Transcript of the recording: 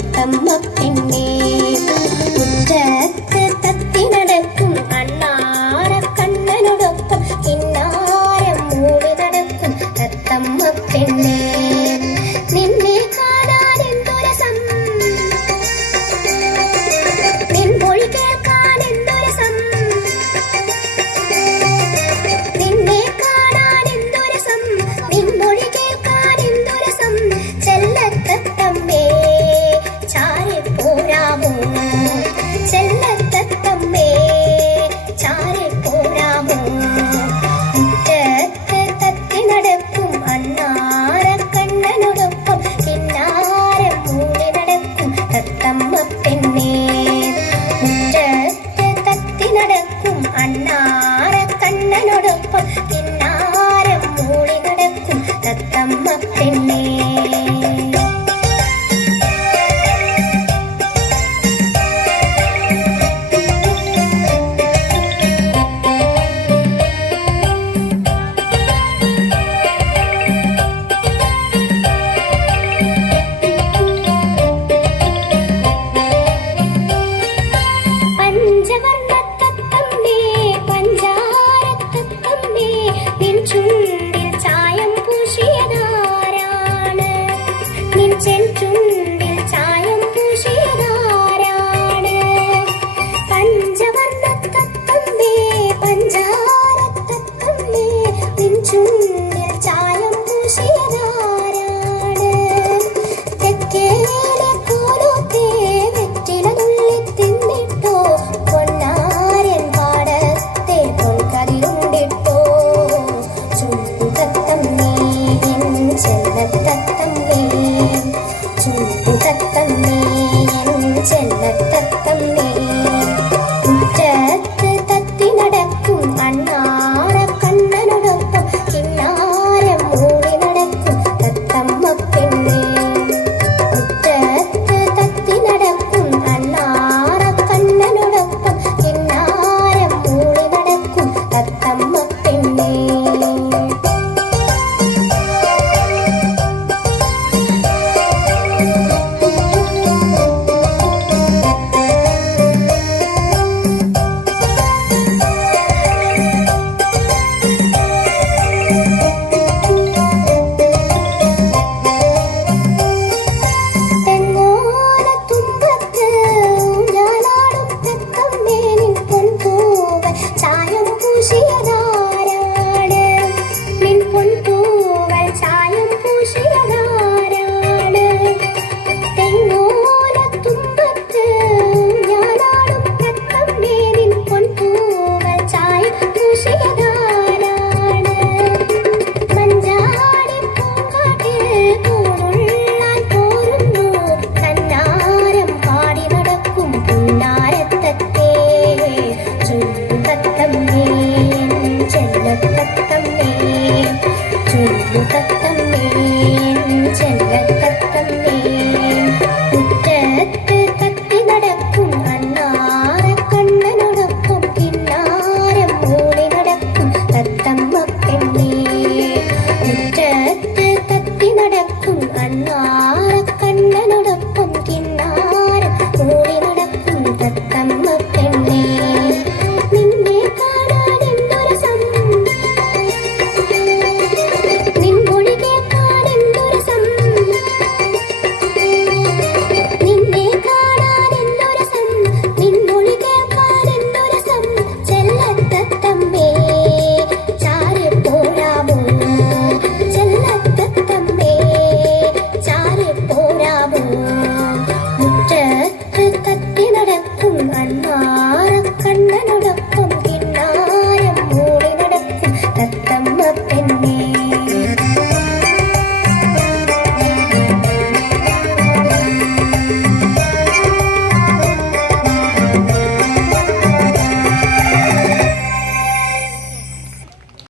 തത്തമ്മ പെണ്ണേ. മുറ്റത്ത് തത്തി നടക്കും അണ്ണാറക്കണ്ണനോടൊപ്പം കിന്നാരം മൂടി നടക്കും തത്തമ്മ പെണ്ണേ. നിന്നെ കാണാൻ എന്തു രസം, നിൻ മൊഴി കേൾക്കാൻ എന്തു രസം, നിന്നെ കാണാൻ എന്തു രസം, നിൻ മൊഴി കേൾക്കാൻ എന്തു രസം. ചെല്ലത്തത്തമ്മേ ചാരി പോരാമോ, ചെല്ലത്തത്തമ്മേ ചാരി പോരാമോ. മുറ്റത്ത് തത്തി നടക്കും അണ്ണാറക്കണ്ണനോടൊപ്പം കിന്നാരം മൂടി നടക്കും തത്തമ്മ പെണ്ണേ. മുറ്റത്ത് തത്തി നടക്കും അണ്ണാറക്കണ്ണനോടൊപ്പം കിന്നാരം മൂടി നടക്കും തത്തമ്മ പെണ്ണേ. പഞ്ചവർണ്ണത്തത്തമ്മേ പഞ്ചാരത്തത്തമ്മേ നിൻ ചുണ്ടിൽ ചായം പൂശിയതാരാണ്, നിൻ ചെഞ്ചുണ്ടിൽ ചായം പൂശിയതാരാണ്. പഞ്ചവർണ്ണത്തത്തമ്മേ പഞ്ചാരത്തത്തമ്മേ നിൻ ചുണ്ടിൽ ചായം പൂശിയതാരാണ്. തെക്കേലെ കോലത്തെ വെറ്റില നുള്ളി തിന്നിട്ടോ, പൊന്നാരൻ പാടത്തെ പൊൻകതിരുണ്ടിട്ടോ. ചുണ്ടുതത്തമ്മേ എൻ ചെല്ലത്തത്തമ്മേ, ചുണ്ടുതത്തമ്മേ എൻ ചെല്ലത്തത്തമ്മേ.